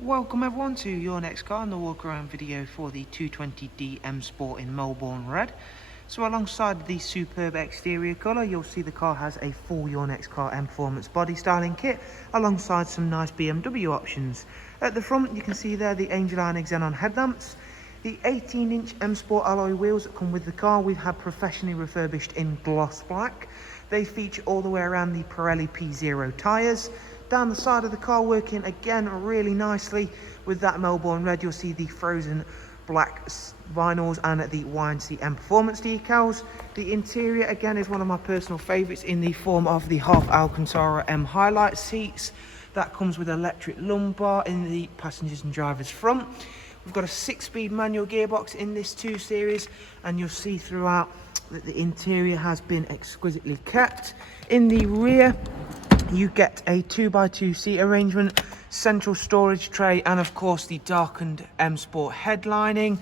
Welcome everyone to your next car and the walk around video for the 220D M Sport in Melbourne Red. So alongside the superb exterior colour, you'll see the car has a full Your Next Car Mperformance body styling kit alongside some nice BMW options. At the front you can see there the Angel Iron Xenon headlamps, the 18-inch M Sport alloy wheels that come with the car. We've had professionally refurbished in gloss black. They feature all the way around the Pirelli P0 tyres. Down the side of the car, working again really nicely with that Melbourne Red, you'll see the frozen black vinyls and the YNC Mperformance decals. The interior again is one of my personal favourites in the form of the half Alcantara M highlight seats. That comes with electric lumbar in the passengers and drivers front. We've got a 6-speed manual gearbox in this 2 Series, and you'll see throughout that the interior has been exquisitely kept. In the rear you get a 2x2 seat arrangement, central storage tray, and of course the darkened M Sport headlining.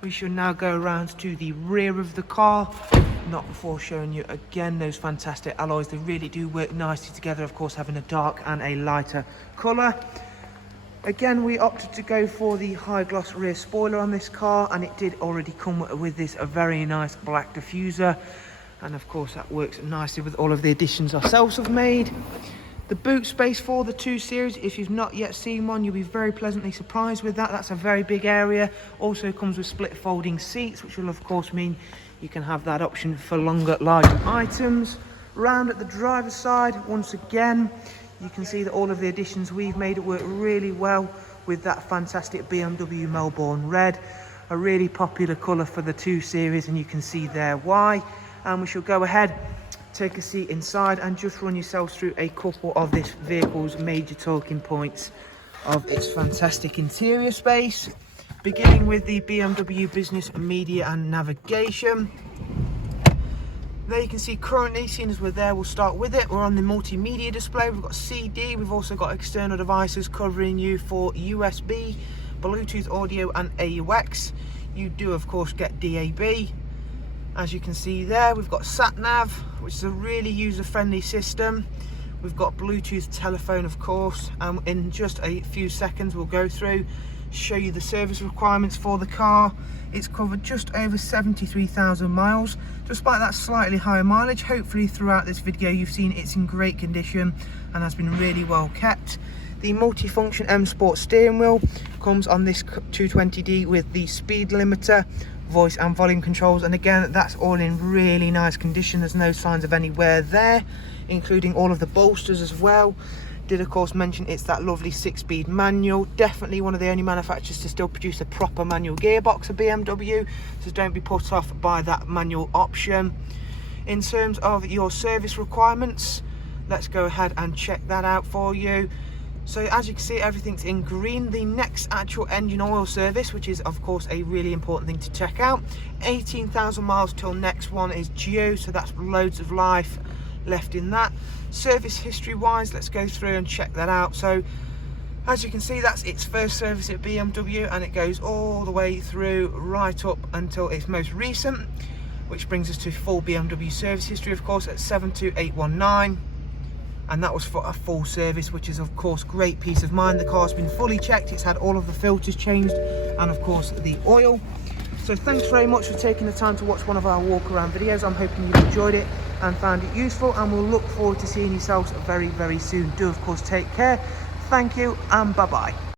We should now go around to the rear of the car, not before showing you again those fantastic alloys. They really do work nicely together, of course having a dark and a lighter colour. Again, we opted to go for the high gloss rear spoiler on this car, and it did already come with this a very nice black diffuser, and of course that works nicely with all of the additions ourselves have made. The boot space for the 2 Series, if you've not yet seen one, you'll be very pleasantly surprised with that. That's a very big area. Also comes with split folding seats, which will of course mean you can have that option for longer, larger items. Round at the driver's side, once again, you can see that all of the additions we've made work really well with that fantastic BMW Melbourne Red, a really popular colour for the 2 Series, and you can see there why. And we shall go ahead, take a seat inside, and just run yourselves through a couple of this vehicle's major talking points of its fantastic interior space, beginning with the BMW Business, Media and Navigation. There you can see currently, seeing as we're there, we'll start with it. We're on the multimedia display. We've got CD, we've also got external devices covering you for USB, Bluetooth audio and AUX. You do of course get DAB. As you can see there, we've got sat-nav, which is a really user-friendly system. We've got Bluetooth telephone, of course, and in just a few seconds we'll go through, show you the service requirements for the car. It's covered just over 73,000 miles. Despite that slightly higher mileage, hopefully throughout this video you've seen it's in great condition and has been really well kept. The multifunction M Sport steering wheel comes on this 220D with the speed limiter, voice and volume controls, and again that's all in really nice condition. There's no signs of any wear there, including all of the bolsters as well. Did of course mention it's that lovely 6-speed manual, definitely one of the only manufacturers to still produce a proper manual gearbox, a BMW, so don't be put off by that manual option. In terms of your service requirements, let's go ahead and check that out for you. So as you can see, everything's in green. The next actual engine oil service, which is of course a really important thing to check out, 18,000 miles till next one is due, so that's loads of life left in that. Service history wise, let's go through and check that out. So as you can see, that's its first service at BMW, and it goes all the way through right up until its most recent, which brings us to full BMW service history, of course, at 72819. And that was for a full service, which is of course great peace of mind. The car's been fully checked, it's had all of the filters changed, and of course the oil. So thanks very much for taking the time to watch one of our walk around videos. I'm hoping you enjoyed it and found it useful, and we'll look forward to seeing yourselves very, very soon. Do of course take care. Thank you and bye bye.